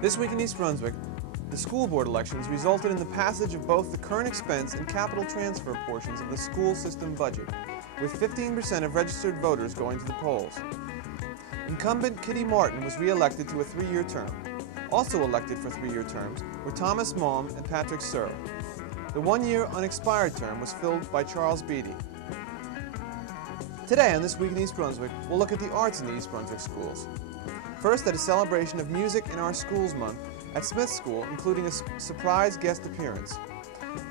This week in East Brunswick, the school board elections resulted in the passage of both the current expense and capital transfer portions of the school system budget, with 15% of registered voters going to the polls. Incumbent Kitty Martin was re-elected to a 3-year term. Also elected for 3-year terms were Thomas Malm and Patrick Searle. The 1-year unexpired term was filled by Charles Beatty. Today on This Week in East Brunswick, we'll look at the arts in the East Brunswick schools. First, at a celebration of Music in Our Schools Month at Smith School, including a surprise guest appearance.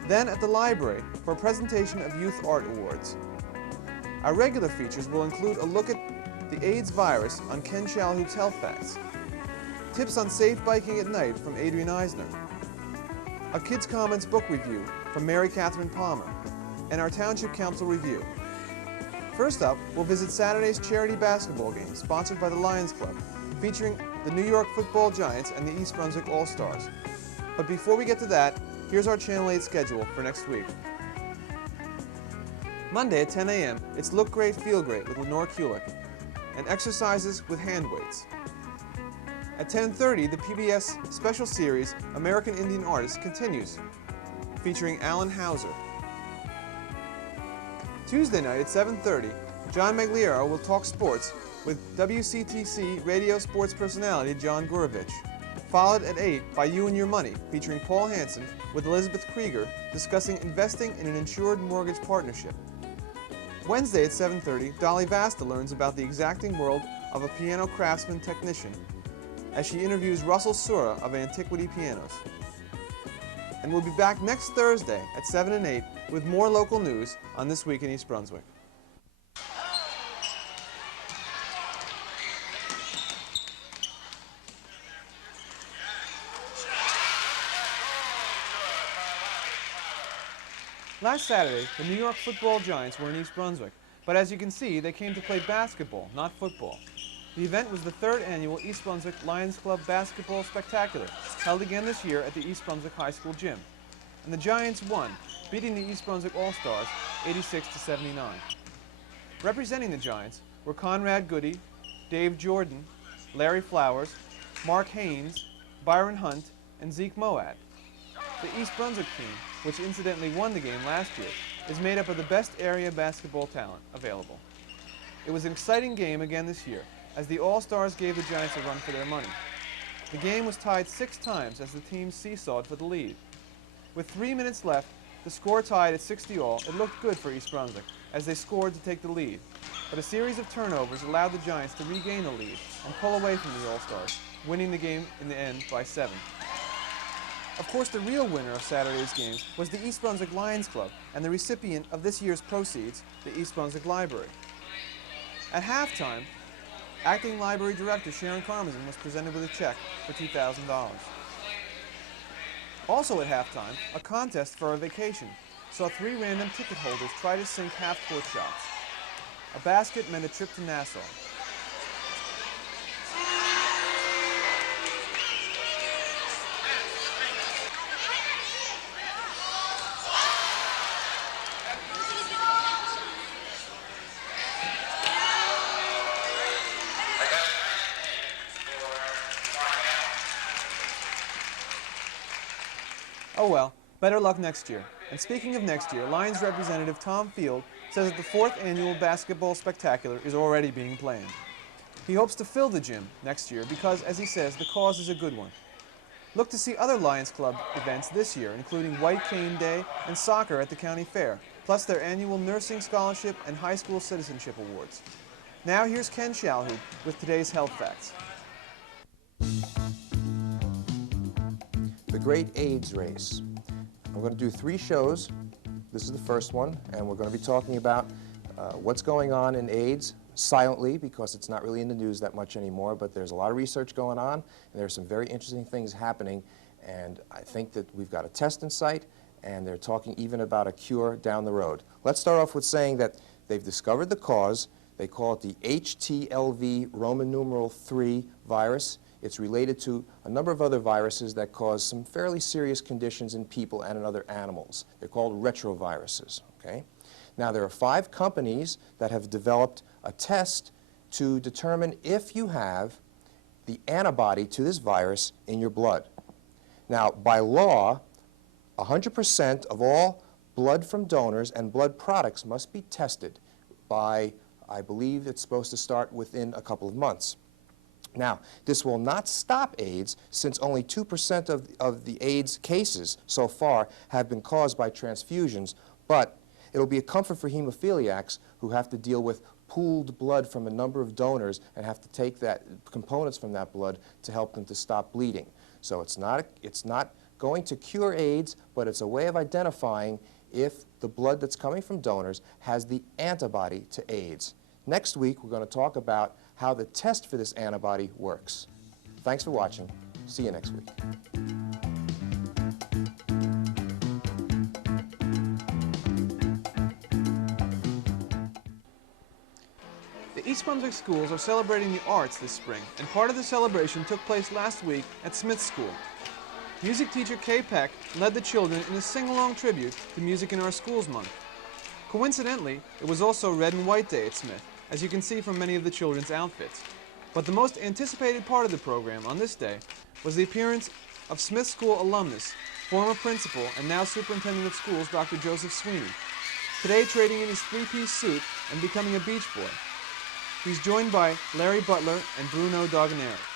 Then at the library for a presentation of Youth Art Awards. Our regular features will include a look at the AIDS virus on Ken Shalhoub's Health Facts, tips on safe biking at night from Adrian Eisner, a Kids Commons book review from Mary Catherine Palmer, and our Township Council review. First up, we'll visit Saturday's charity basketball game sponsored by the Lions Club, featuring the New York Football Giants and the East Brunswick All-Stars. But before we get to that, here's our Channel 8 schedule for next week. Monday at 10 a.m., it's Look Great, Feel Great with Lenore Kulik, and exercises with hand weights. At 10:30, the PBS special series American Indian Artists continues, featuring Alan Hauser. Tuesday night at 7:30, John Magliaro will talk sports with WCTC radio sports personality John Gurovich, followed at 8 by You and Your Money, featuring Paul Hansen with Elizabeth Krieger discussing investing in an insured mortgage partnership. Wednesday at 7:30, Dolly Vasta learns about the exacting world of a piano craftsman technician as she interviews Russell Sura of Antiquity Pianos. And we'll be back next Thursday at 7 and 8 with more local news on This Week in East Brunswick. Last Saturday, the New York Football Giants were in East Brunswick, but as you can see, they came to play basketball, not football. The event was the 3rd annual East Brunswick Lions Club Basketball Spectacular, held again this year at the East Brunswick High School gym. And the Giants won, beating the East Brunswick All-Stars 86-79. Representing the Giants were Conrad Goody, Dave Jordan, Larry Flowers, Mark Haynes, Byron Hunt, and Zeke Moad. The East Brunswick team, which incidentally won the game last year, is made up of the best area basketball talent available. It was an exciting game again this year, as the All-Stars gave the Giants a run for their money. The game was tied 6 times as the teams seesawed for the lead. With 3 minutes left, the score tied at 60-all. It looked good for East Brunswick, as they scored to take the lead. But a series of turnovers allowed the Giants to regain the lead and pull away from the All-Stars, winning the game in the end by 7. Of course, the real winner of Saturday's games was the East Brunswick Lions Club and the recipient of this year's proceeds, the East Brunswick Library. At halftime, Acting Library Director Sharon Karmazin was presented with a check for $2,000. Also at halftime, a contest for a vacation saw 3 random ticket holders try to sink half-court shots. A basket meant a trip to Nassau. Oh well, better luck next year. And speaking of next year, Lions representative Tom Field says that the 4th annual Basketball Spectacular is already being planned. He hopes to fill the gym next year because, as he says, the cause is a good one. Look to see other Lions Club events this year, including White Cane Day and soccer at the county fair, plus their annual nursing scholarship and high school citizenship awards. Now here's Ken Shalhoub with today's Health Facts. The Great AIDS Race. I'm going to do 3 shows. This is the first one, and we're going to be talking about what's going on in AIDS silently, because it's not really in the news that much anymore, but there's a lot of research going on, and there's some very interesting things happening, and I think that we've got a test in sight, and they're talking even about a cure down the road. Let's start off with saying that they've discovered the cause. They call it the HTLV Roman numeral 3 virus. It's related to a number of other viruses that cause some fairly serious conditions in people and in other animals. They're called retroviruses, okay? Now, there are 5 companies that have developed a test to determine if you have the antibody to this virus in your blood. Now, by law, 100% of all blood from donors and blood products must be tested by, I believe it's supposed to start within a couple of months. Now, this will not stop AIDS, since only 2% of the AIDS cases so far have been caused by transfusions, but it'll be a comfort for hemophiliacs who have to deal with pooled blood from a number of donors and have to take that components from that blood to help them to stop bleeding. So it's not going to cure AIDS, but it's a way of identifying if the blood that's coming from donors has the antibody to AIDS. Next week, we're going to talk about how the test for this antibody works. Thanks for watching. See you next week. The East Brunswick schools are celebrating the arts this spring, and part of the celebration took place last week at Smith School. Music teacher Kay Peck led the children in a sing-along tribute to Music in Our Schools Month. Coincidentally, it was also Red and White Day at Smith, as you can see from many of the children's outfits. But the most anticipated part of the program on this day was the appearance of Smith School alumnus, former principal and now superintendent of schools, Dr. Joseph Sweeney, today trading in his three-piece suit and becoming a Beach Boy. He's joined by Larry Butler and Bruno Doganeri.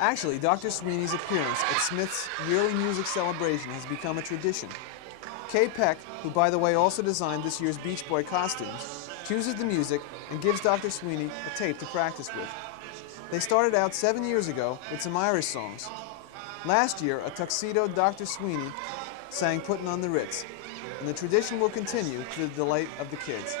Actually, Dr. Sweeney's appearance at Smith's yearly music celebration has become a tradition. Kay Peck, who by the way also designed this year's Beach Boy costumes, chooses the music and gives Dr. Sweeney a tape to practice with. They started out 7 years ago with some Irish songs. Last year, a tuxedoed Dr. Sweeney sang Puttin' on the Ritz, and the tradition will continue to the delight of the kids.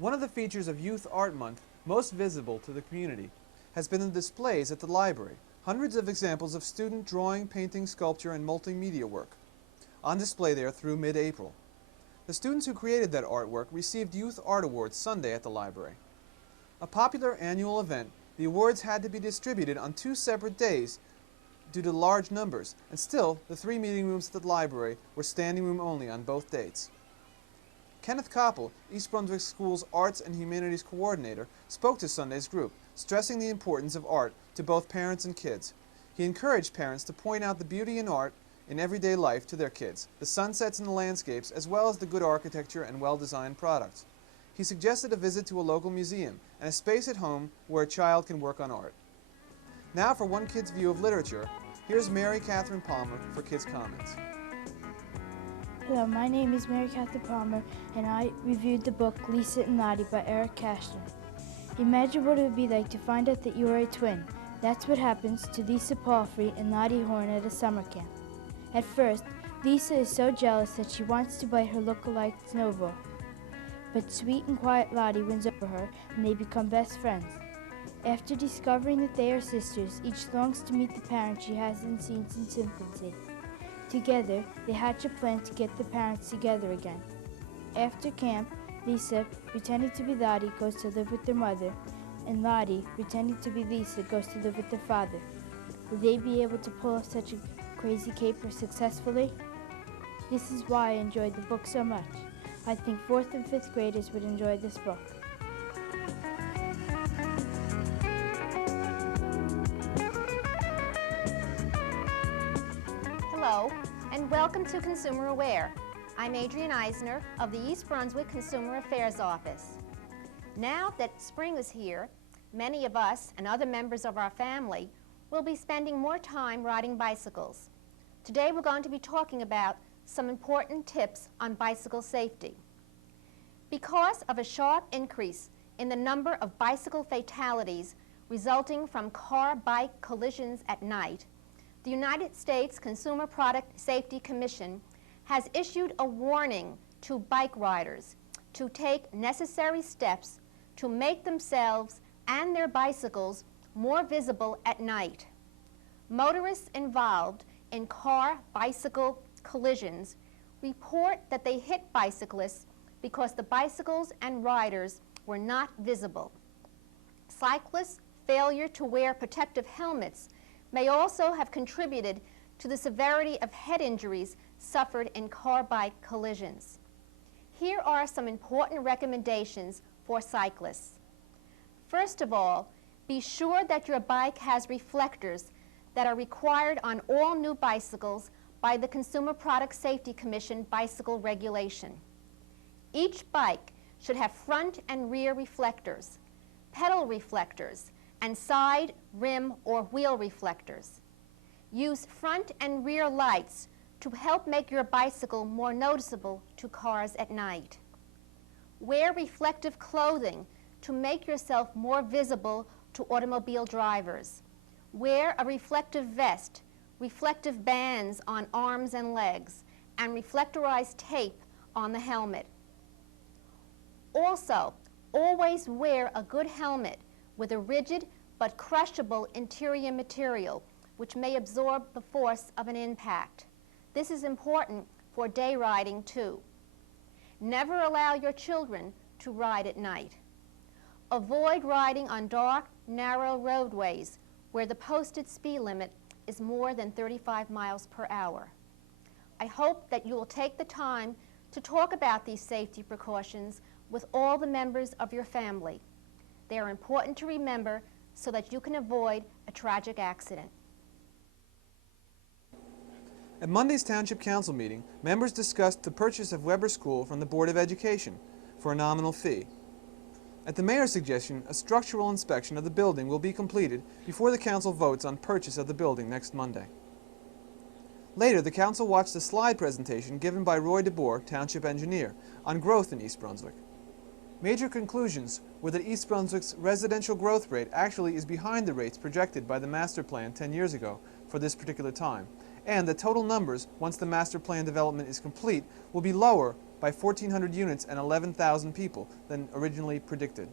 One of the features of Youth Art Month most visible to the community has been the displays at the library. Hundreds of examples of student drawing, painting, sculpture, and multimedia work on display there through mid-April. The students who created that artwork received Youth Art Awards Sunday at the library. A popular annual event, the awards had to be distributed on 2 separate days due to large numbers, and still, the 3 meeting rooms at the library were standing room only on both dates. Kenneth Koppel, East Brunswick School's Arts and Humanities Coordinator, spoke to Sunday's group, stressing the importance of art to both parents and kids. He encouraged parents to point out the beauty in art in everyday life to their kids, the sunsets and the landscapes, as well as the good architecture and well-designed products. He suggested a visit to a local museum and a space at home where a child can work on art. Now for One Kid's View of Literature, here's Mary Catherine Palmer for Kids Comments. Hello, my name is Mary Catherine Palmer, and I reviewed the book Lisa and Lottie by Eric Cashner. Imagine what it would be like to find out that you are a twin. That's what happens to Lisa Palfrey and Lottie Horn at a summer camp. At first, Lisa is so jealous that she wants to bite her look-alike Snowball. But sweet and quiet Lottie wins over her, and they become best friends. After discovering that they are sisters, each longs to meet the parents she hasn't seen since infancy. Together, they hatch a plan to get the parents together again. After camp, Lisa, pretending to be Lottie, goes to live with their mother, and Lottie, pretending to be Lisa, goes to live with their father. Will they be able to pull off such a crazy caper successfully? This is why I enjoyed the book so much. I think 4th and 5th graders would enjoy this book. Hello, and welcome to Consumer Aware. I'm Adrienne Eisner of the East Brunswick Consumer Affairs Office. Now that spring is here, many of us and other members of our family will be spending more time riding bicycles. Today we're going to be talking about some important tips on bicycle safety. Because of a sharp increase in the number of bicycle fatalities resulting from car-bike collisions at night, the United States Consumer Product Safety Commission has issued a warning to bike riders to take necessary steps to make themselves and their bicycles more visible at night. Motorists involved in car-bicycle collisions report that they hit bicyclists because the bicycles and riders were not visible. Cyclists' failure to wear protective helmets may also have contributed to the severity of head injuries suffered in car-bike collisions. Here are some important recommendations for cyclists. First of all, be sure that your bike has reflectors that are required on all new bicycles by the Consumer Product Safety Commission bicycle regulation. Each bike should have front and rear reflectors, pedal reflectors, and side, rim, or wheel reflectors. Use front and rear lights to help make your bicycle more noticeable to cars at night. Wear reflective clothing to make yourself more visible to automobile drivers. Wear a reflective vest, reflective bands on arms and legs, and reflectorized tape on the helmet. Also, always wear a good helmet with a rigid but crushable interior material which may absorb the force of an impact. This is important for day riding too. Never allow your children to ride at night. Avoid riding on dark, narrow roadways where the posted speed limit is more than 35 miles per hour. I hope that you will take the time to talk about these safety precautions with all the members of your family. They are important to remember so that you can avoid a tragic accident. At Monday's Township Council meeting, members discussed the purchase of Weber School from the Board of Education for a nominal fee. At the mayor's suggestion, a structural inspection of the building will be completed before the council votes on purchase of the building next Monday. Later, the council watched a slide presentation given by Roy DeBoer, Township Engineer, on growth in East Brunswick. Major conclusions were that East Brunswick's residential growth rate actually is behind the rates projected by the master plan 10 years ago for this particular time, and the total numbers, once the master plan development is complete, will be lower by 1,400 units and 11,000 people than originally predicted.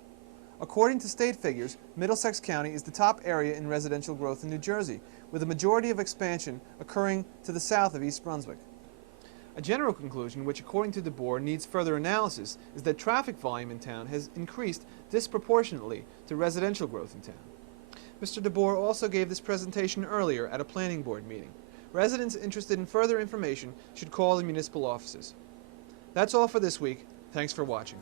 According to state figures, Middlesex County is the top area in residential growth in New Jersey, with a majority of expansion occurring to the south of East Brunswick. A general conclusion, which according to DeBoer needs further analysis, is that traffic volume in town has increased disproportionately to residential growth in town. Mr. DeBoer also gave this presentation earlier at a planning board meeting. Residents interested in further information should call the municipal offices. That's all for this week. Thanks for watching.